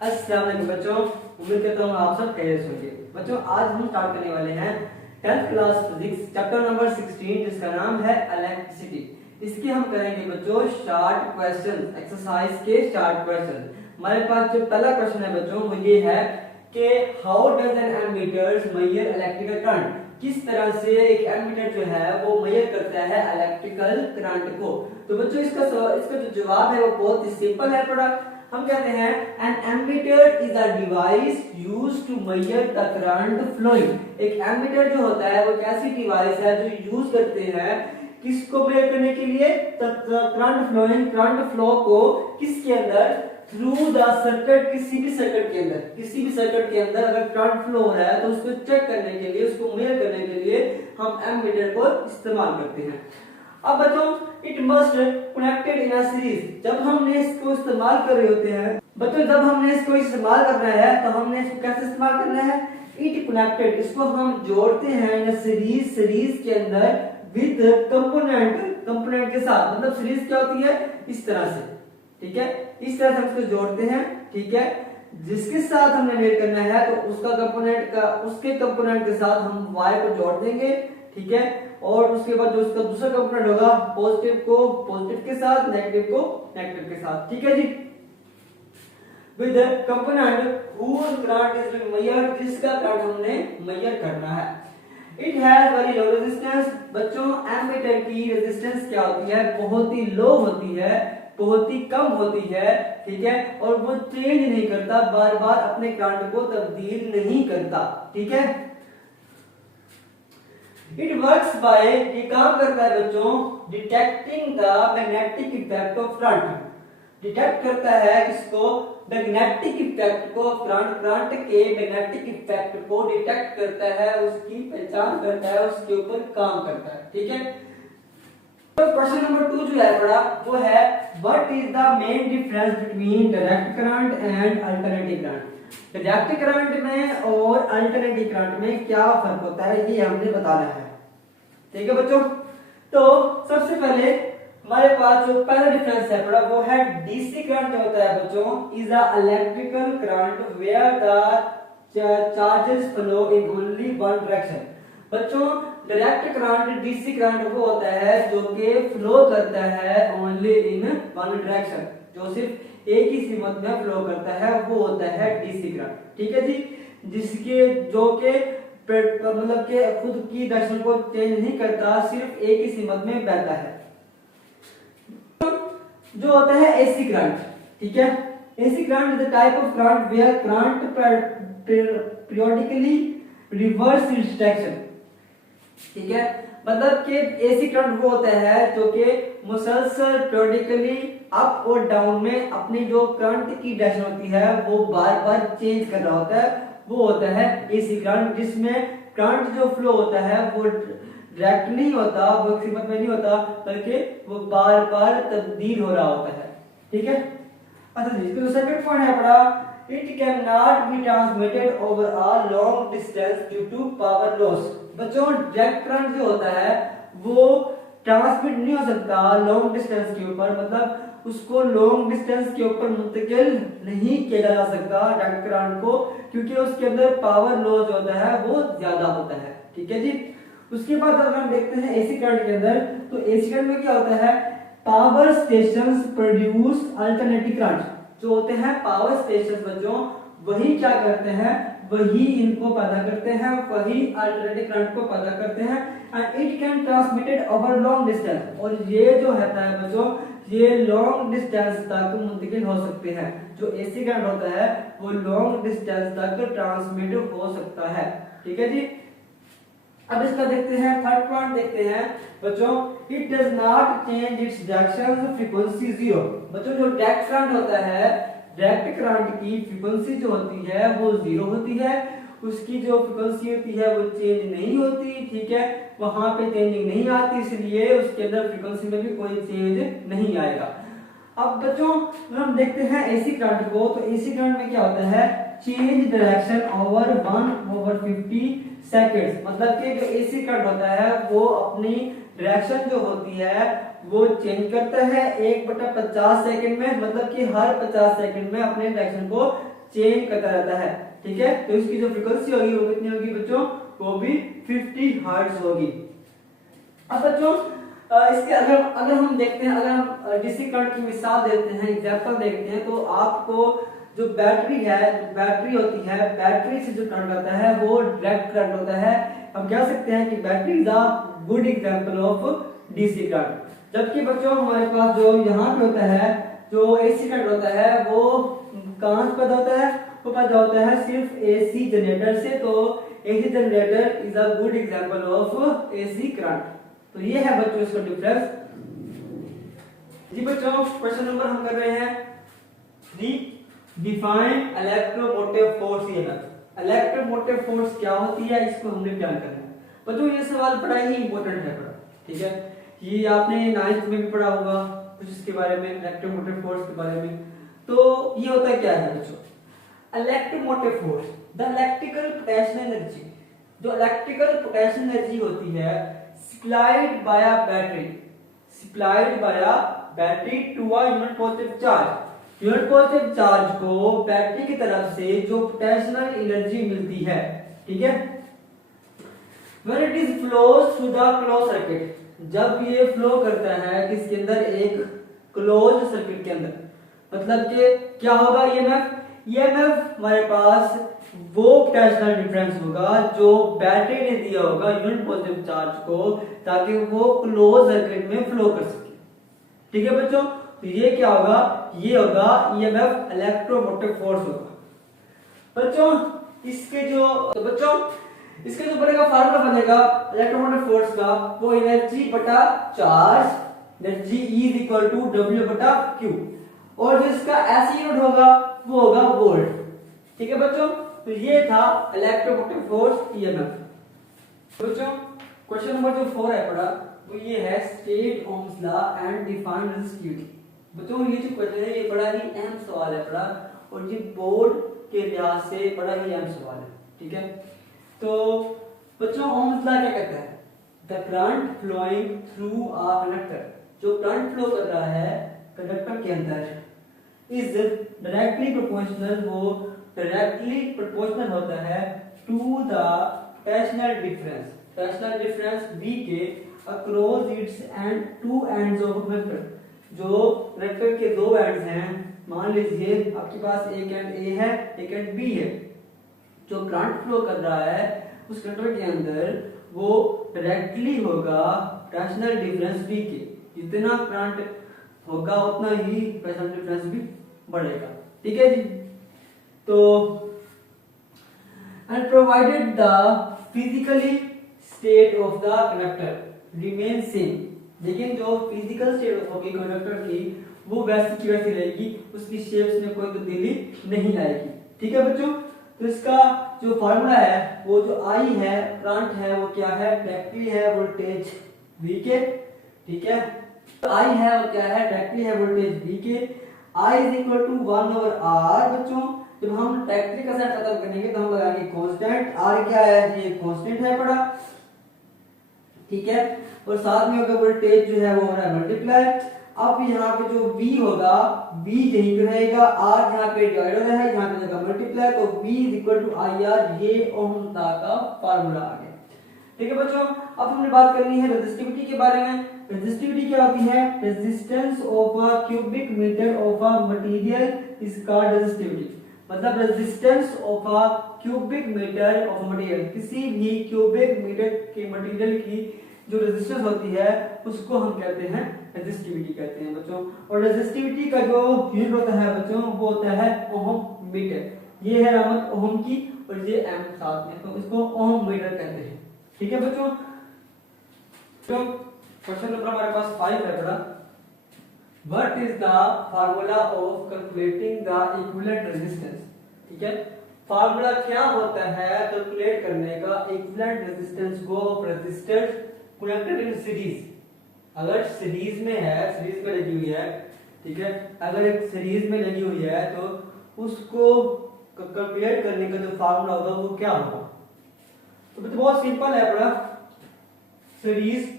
अस्सलाम वालेकुम बच्चों, उम्मीद करता हूँ आप सब खैरियत से होंगे। बच्चों आज हम स्टार्ट करने वाले हैं 10th class physics chapter number 16 जिसका नाम है इलेक्ट्रिसिटी। इसके हम करेंगे बच्चों शॉर्ट क्वेश्चन, एक्सरसाइज के शॉर्ट क्वेश्चन। हमारे पास जो पहला क्वेश्चन है बच्चों वो ये है कि how does an ammeter measure electrical current. किस तरह से एक एमीटर जो है वो मेजर करता है इलेक्ट्रिकल करंट को। तो बच्चों इसका जो जवाब है वो बहुत ही सिंपल है। थोड़ा हम कहते हैं an ammeter is a device used to measure the current flowing. एक एमीटर जो होता है वो कैसी डिवाइस है जो यूज करते हैं किसको मेजर करने के लिए, करंट फ्लोइंग, करंट फ्लो को किसके अंदर, थ्रू द सर्किट, किसी भी सर्किट के अंदर अगर करंट फ्लो हो रहा है तो उसको चेक करने के लिए, उसको मेजर करने के लिए हम एमीटर को इस्तेमाल करते हैं। अब बच्चों it must connected in a series. जब हमने इसको इस्तेमाल कर रहे होते हैं बच्चों, जब हमने इसको इस्तेमाल करना है तो हमने इसको कैसे इस्तेमाल करना है, इट कनेक्टेड, इसको हम जोड़ते हैं इन सीरीज के अंदर विद कंपोनेंट के साथ। मतलब सीरीज क्या होती है, इस तरह से, ठीक है, इस तरह से हम इसको जोड़ते हैं, ठीक है। जिसके साथ हमने मेल करना है तो उसके कंपोनेंट के साथ हम वाई को जोड़ देंगे, ठीक है। और उसके बाद जो उसका दूसरा कंपोनेंट होगा पॉजिटिव को पॉजिटिव के साथ, नेगेटिव को नेगेटिव के साथ, ठीक है जी। With component whose current is being measured, जिसका करंट हमने मेजर करना है। It has very low resistance. बच्चों एमीटर की रेजिस्टेंस क्या होती है, बहुत ही लो होती है, बहुत ही कम होती है, ठीक है। और वो चेंज नहीं करता, बार बार अपने करंट को तब्दील नहीं करता, ठीक है। इट वर्क्स बाय, ये काम करता है बच्चों detecting the magnetic effect of current. Detect करता है किसको, मैग्नेटिक इफेक्ट को, करंट के मैग्नेटिक इफेक्ट को डिटेक्ट करता है, उसकी पहचान करता है, उसके ऊपर काम करता है, ठीक है। तो क्वेश्चन नंबर 2 जो है बड़ा वो है what is the main difference between direct current and alternative current. Direct current में और अल्टरनेटिव करंट में क्या फर्क होता है ये हमने बताना है, ठीक है बच्चों। तो सबसे पहले हमारे पास जो पहला डिफरेंस है बड़ा वो है डीसी करंट जो होता है बच्चों is a electrical current where the charges flow in only one direction. बच्चों डायरेक्ट करंट डीसी करंट वो होता है जो कि फ्लो करता है ओनली इन वन डायरेक्शन, जो सिर्फ एक ही सीमत में फ्लो करता है, वो होता है डीसी करंट, ठीक है जी। जिसके जो के मतलब के खुद की डायरेक्शन को चेंज नहीं करता, सिर्फ एक ही सीमत में बहता है। जो होता है एसी करंट, ठीक है। AC current is the type of current where current periodically reverse its direction, ठीक है। मतलब कि एसी करंट वो होता है जो कि मुसलसल पीरियोडिकली अप और डाउन में अपनी जो करंट की डायरेक्शन होती है वो बार बार चेंज कर रहा होता है, वो होता है एसी करंट। जिसमें करंट जो फ्लो होता है वो डायरेक्ट नहीं होता, वो एक सीमत में नहीं होता, बल्कि वो बार बार तब्दील हो रहा होता है, ठीक है। अच्छा जी, तो सेकंड पॉइंट है बड़ा it can not be transmitted over a long distance due to power loss. बच्चों डायरेक्ट करंट जो होता है वो ट्रांसमिट नहीं हो सकता लॉन्ग डिस्टेंस के ऊपर, मतलब उसको लॉन्ग डिस्टेंस के ऊपर मुंतकिल नहीं किया जा सकता डायरेक्ट करंट को, क्योंकि उसके अंदर पावर लॉस होता है वो ज्यादा होता है, ठीक है जी। उसके बाद अगर हम देखते हैं एसी करंट के अंदर, तो एसी करंट में क्या होता है, power stations produce alternative current. जो होते हैं पावर स्टेशंस बच्चों वही क्या करते हैं, वही इनको पैदा करते हैं, वही अल्टरनेटिव करंट को पैदा करते हैं। And it can transmitted over long distance, और ये जो होता है बच्चों ये लॉन्ग डिस्टेंस तक मुंतकिल हो सकते हैं। जो एसी करंट होता है वो लॉन्ग डिस्टेंस तक ट्रांसमिट हो सकता है, ठीक है जी। अब इसका देखते हैं थर्ड पॉइंट देखते हैं बच्चों it does not change its direction frequency zero. बच्चों जो डायरेक्ट करंट होता है, डायरेक्ट करंट की फ्रीक्वेंसी जो होती है वो जीरो होती है, उसकी जो फ्रीक्वेंसी होती है वो चेंज नहीं होती, ठीक है। वहां पे चेंजिंग नहीं आती, इसलिए उसके अंदर फ्रीक्वेंसी में भी कोई चेंज नहीं आएगा। अब बच्चों हम देखते हैं एसी करंट को, तो एसी करंट में क्या होता है, चेंज डायरेक्शन ओवर 1/50 सेकंड्स। मतलब कि जो एसी करंट होता है वो अपनी डायरेक्शन जो होती है वो चेंज करता है 1/50 सेकंड में, मतलब कि हर 50 सेकंड में अपने डायरेक्शन को चेंज करता रहता है, ठीक है। तो इसकी जो फ्रीक्वेंसी होगी वो कितनी होगी बच्चों, वो भी 50 हर्ट्ज होगी। अब बच्चों इसके अगर हम देखते हैं, अगर हम डीसी करंट की मिसाल देते हैं, एग्जांपल देखते हैं, तो आपको जो बैटरी है, बैटरी होती है, बैटरी से जो करंट आता है वो डायरेक्ट करंट होता है। हम कह सकते हैं कि battery is a good example of DC current. जबकि बच्चों हमारे पास जो यहाँ पे होता है, जो एसी करंट होता है, वो कहाँ से पैदा होता है, वो पैदा होता है सिर्फ एसी जनरेटर से। तो AC generator is a good example of AC current. तो ये है बच्चों इसका डिफरेंस। जी बच्चों क्वेश्चन नंबर हम कर रहे हैं 3, define electromotive force EMF. Electromotive force क्या होती है, इसको हमने क्या करना है बच्चों। ये सवाल बड़ा ही इंपॉर्टेंट है, बड़ा, ठीक है। ये आपने 9th में भी पढ़ा होगा कुछ इसके बारे में, इलेक्ट्रोमोटिव फोर्स के बारे में। तो ये होता क्या है बच्चों, electromotive force, the electrical potential energy. जो इलेक्ट्रिकल पोटेंशियल एनर्जी होती है supplied by a battery, supplied by a battery to a unit positive charge। Unit positive charge को बैटरी की तरफ से जो पोटेंशियल एनर्जी मिलती है, ठीक है, when it is flows through the closed circuit, जब ये फ्लो करता है किसके अंदर, एक क्लोज सर्किट के अंदर, मतलब कि क्या होगा ईएमएफ हमारे पास वो पोटेंशियल डिफरेंस होगा जो बैटरी ने दिया होगा यूनिट पॉजिटिव चार्ज को, ताकि वो क्लोज सर्किट में फ्लो कर सके, ठीक है बच्चों। तो ये क्या होगा, ये होगा ईएमएफ, इलेक्ट्रोमोटिव फोर्स होगा बच्चों। इसके जो बनेगा फार्मूला बनेगा इलेक्ट्रोमोटिव फोर्स का, वो एनर्जी बटा charge, energy is equal to W बटा क्यू, और जो इसका ऐसी यूनिट होगा वो होगा वोल्ट, ठीक है बच्चों। तो ये था इलेक्ट्रोमोटिव फोर्स ईएमएफ। बच्चों क्वेश्चन नंबर जो 4 है पड़ा, वो ये है state Ohm's law and define resistivity. बच्चों ये जो क्वेश्चन है ये बड़ा ही अहम सवाल है पड़ा, और ये बोर्ड के लिहाज से बड़ा ही अहम सवाल है, ठीक है। तो बच्चों ओम्स लॉ क्या कहता है, the current flowing through a conductor, जो करंट फ्लो कर रहा है कंडक्टर के अंदर इज डायरेक्टली प्रोपोर्शनल, वो डायरेक्टली प्रोपोर्शनल होता है to the potential difference V के across its end two ends of conductor. जो कंडक्टर के दो एंड्स हैं, मान लीजिए आपके पास एक एंड A है, एक एंड B है, जो करंट फ्लो कर रहा है उस कंडक्टर के अंदर वो डायरेक्टली होगा पोटेंशियल डिफरेंस V के, जितना करंट होगा उतना ही पोटेंशियल डिफरेंस भी बढ़ेगा, ठीक है जी। तो and provided the physically state of the conductor remain same, लेकिन जो फिजिकल स्टेट होगी कंडक्टर की वो वैसी की वैसी रहेगी, उसकी शेप्स में कोई तब्दीली नहीं आएगी, ठीक है बच्चों। तो इसका जो फार्मूला है, वो जो आई है करंट है, वो क्या है, डायरेक्टली है वोल्टेज V के, ठीक है। तो आई है और क्या है, डायरेक्टली है वोल्टेज V के। I is equal to 1/r बच्चों। जब हम डायरेक्टली का साइन खत्म करेंगे तो हम लगाएंगे कांस्टेंट, r क्या है, ये कांस्टेंट है पड़ा, ठीक है। और साथ में होगा वोल्टेज जो है वो हो रहा है मल्टीप्लाई। अब यहाँ पे जो V होगा, V यहीं पे रहेगा, R यहाँ पे डिवाइड हो रहा है, यहाँ पे होगा मल्टीप्लाई, तो V is equal to IR, ये ओम लॉ का फार्मूला आ गया, ठीक है बच्चों। अब हमने बात करनी है रेजिस्टिविटी के बारे में। रेजिस्टिविटी क्या होती है, resistance of a cubic metre of a material is called resistivity. मतलब resistance of a cubic metre of material, किसी भी क्यूबिक मीटर के मटेरियल की जो रेजिस्टेंस होती है उसको हम कहते हैं रेजिस्टिविटी कहते हैं बच्चों। और रेजिस्टिविटी का जो यूनिट होता है बच्चों वो होता है ओम मीटर। ये है रमत ओम की और ये एम साथ में, तो इसको ओम मीटर कहते हैं, ठीक है बच्चों। तो क्वेश्चन नंबर हमारे पास 5 है बड़ा, what is the formula of calculating the equivalent resistance, ठीक है। फार्मूला क्या होता है कैलकुलेट करने का इक्विवेलेंट रेजिस्टेंस को of resistors connected in series. अगर सीरीज में है, सीरीज में लगी हुई है, ठीक है, अगर एक सीरीज में लगी हुई है तो उसको कैलकुलेट करने का जो फार्मूला होगा वो क्या होगा। तो बहुत सिंपल है बड़ा, series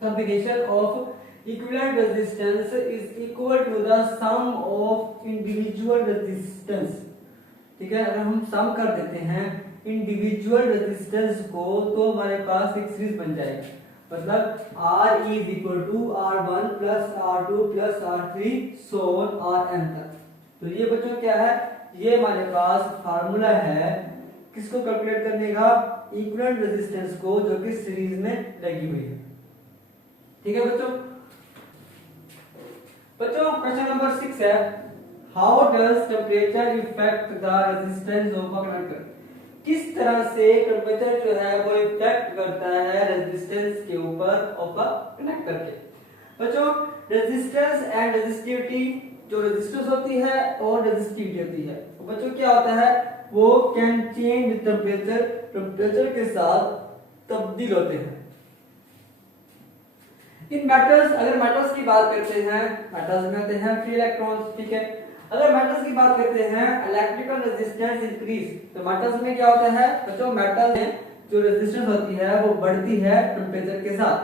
combination of equivalent resistance is equal to the sum of individual resistance। ठीक है, अगर हम सम कर देते हैं इंडिविजुअल रेजिस्टेंस को तो हमारे पास एक सीरीज बन जाएगा, मतलब R is equal to R1 plus R2 plus R3 so on Rn तक। तो ये बच्चों क्या है, ये हमारे पास फार्मूला है किसको कैलकुलेट करने का, इक्विवेलेंट रेजिस्टेंस को जो कि सीरीज में लगी हुई है। ठीक है बच्चों, क्वेश्चन नंबर 6 है, how does temperature effect the resistance of a conductor. किस तरह से टेम्परेचर जो है वो इफेक्ट करता है रेजिस्टेंस के ऊपर ऑफ अ कंडक्टर के। बच्चों रेजिस्टेंस एंड रेजिस्टिविटी, जो रेजिस्टेंस होती है और रेजिस्टिविटी होती है, तो बच्चों क्या होता है, वो can change with temperature, temperature के साथ तब्दील होते हैं। इन मेटल्स, अगर मेटल्स की बात करते हैं, मेटल्स में होते हैं फ्री इलेक्ट्रॉन्स, ठीक है। अगर मेटल्स की बात करते हैं इलेक्ट्रिकल रेजिस्टेंस इंक्रीज, तो मेटल्स में क्या होता है बच्चों, मेटल में जो रेजिस्टेंस होती है वो बढ़ती है टेम्परेचर के साथ,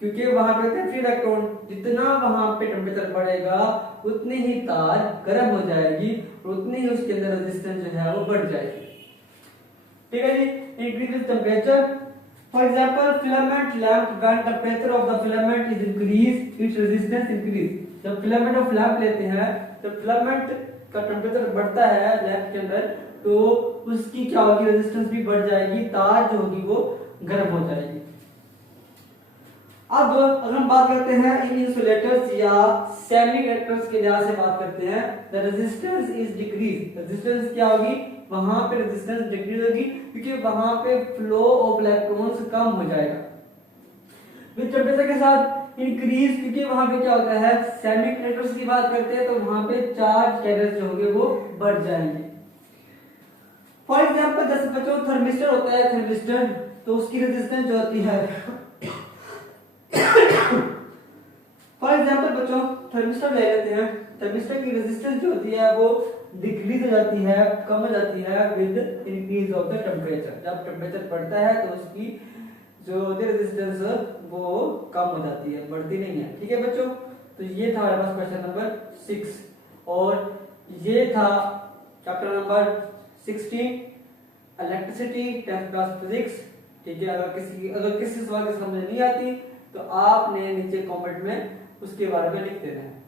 क्योंकि वहां पे होते हैं फ्री इलेक्ट्रॉन, जितना वहां पे टेम्परेचर बढ़ेगा उतनी ही तार गर्म हो जाएगी और उतनी ही उसके अंदर रेजिस्टेंस जो है वो बढ़ जाएगी। ठीक है जी, increase with temperature. For example, filament lamp, when temperature of the filament is increased, its resistance increase। जब फिलामेंट ऑफ लैंप लेते हैं तो फिलामेंट का टेम्परेचर बढ़ता है लैंप के अंदर, तो उसकी क्या होगी, रेजिस्टेंस भी बढ़ जाएगी, तार जो होगी वो गर्म हो जाएगी। अब अगर हम बात करते हैं इन इंसुलेटर्स या सेमीकंडक्टर्स के लिहाज से बात करते हैं, the resistance is decrease. Resistance क्या होगी, वहां पे रेजिस्टेंस डिक्रीज होगी क्योंकि वहां पे फ्लो ऑफ इलेक्ट्रॉन्स कम हो जाएगा। विद टेम्परेचर के साथ इंक्रीज, क्योंकि वहां पे क्या होता है, सेमीकंडक्टर्स की बात करते हैं तो वहां पे चार्ज कैरियर्स जो होंगे वो बढ़ जाएंगे। फॉर एग्जांपल जैसे बच्चों थर्मिस्टर होता है, थर्मिस्टर, तो उसकी रेजिस्टेंस जो होती है फॉर एग्जांपल बच्चों थर्मिस्टर ले लेते हैं, थर्मिस्टर की रेजिस्टेंस जो होती है वो डिक्रीज हो जाती है, कम हो जाती है with increase of the temperature. जब टेम्परेचर बढ़ता है तो उसकी जो रेजिस्टेंस वो कम हो जाती है, बढ़ती नहीं है। ठीक है बच्चों, तो ये था हमारे पास क्वेश्चन नंबर 6 और ये था chapter number 16 electricity 10th class physics. ठीक है, अगर किसी सवाल की समझ नहीं आती तो आपने नीचे कमेंट में उसके बारे में लिख देना है।